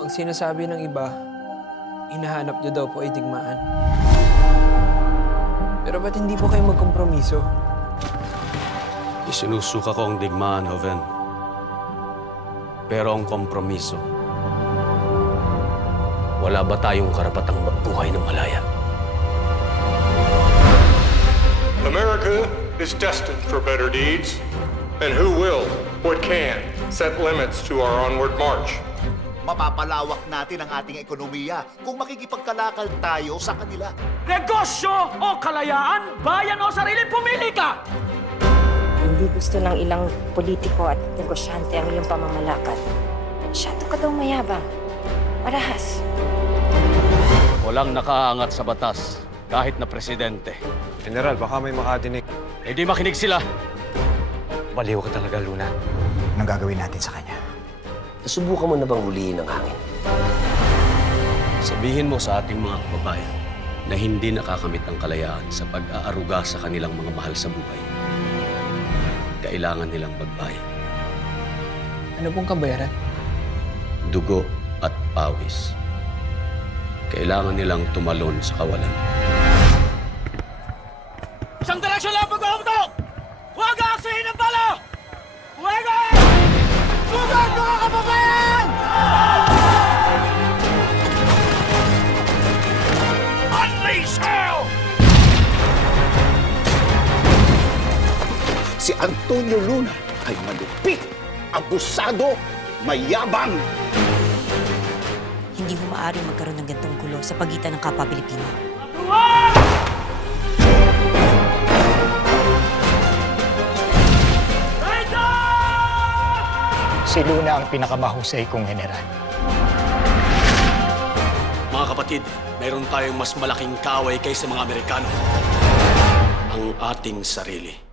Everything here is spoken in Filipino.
Ang sinasabi ng iba, hinahanap niyo daw po ay digmaan. Pero ba't hindi po kayo magkompromiso? Isinusuka ko ang digmaan, Joven. Pero ang kompromiso, wala ba tayong karapatang magbuhay ng malaya? America is destined for better deeds, and who will, what can, set limits to our onward march. Mapapalawak natin ang ating ekonomiya kung makikipagkalakal tayo sa kanila. Negosyo o kalayaan, bayan o sarili, pumili ka! Hindi gusto ng ilang politiko at negosyante ang iyong pamamalakad. Masyado ka daw mayabang. Marahas. Walang nakaangat sa batas, kahit na presidente. General, baka may makadinig. Hindi makinig sila. Baliw ka talaga, Luna. Anong gagawin natin sa kanya? Nasubukan mo na bang huliin ang hangin? Sabihin mo sa ating mga kababayan na hindi nakakamit ang kalayaan sa pag-aaruga sa kanilang mga mahal sa buhay. Kailangan nilang magbayad. Ano pong kabayaran? Dugo at pawis. Kailangan nilang tumalon sa kawalan. Isang direksyon lang pag-uumtok! Huwag aaksihin ang bala! Fuego! Sugat mga kababayan! Unleash hell! Si Antonio Luna ay malupit, abusado, mayabang. Hindi ho maaaring magkaroon ng gantong gulo sa pagitan ng kapwa Pilipino. Si Luna ang pinakamahusay kong general. Mga kapatid, mayroon tayong mas malaking kaaway kaysa mga Amerikano. Ang ating sarili.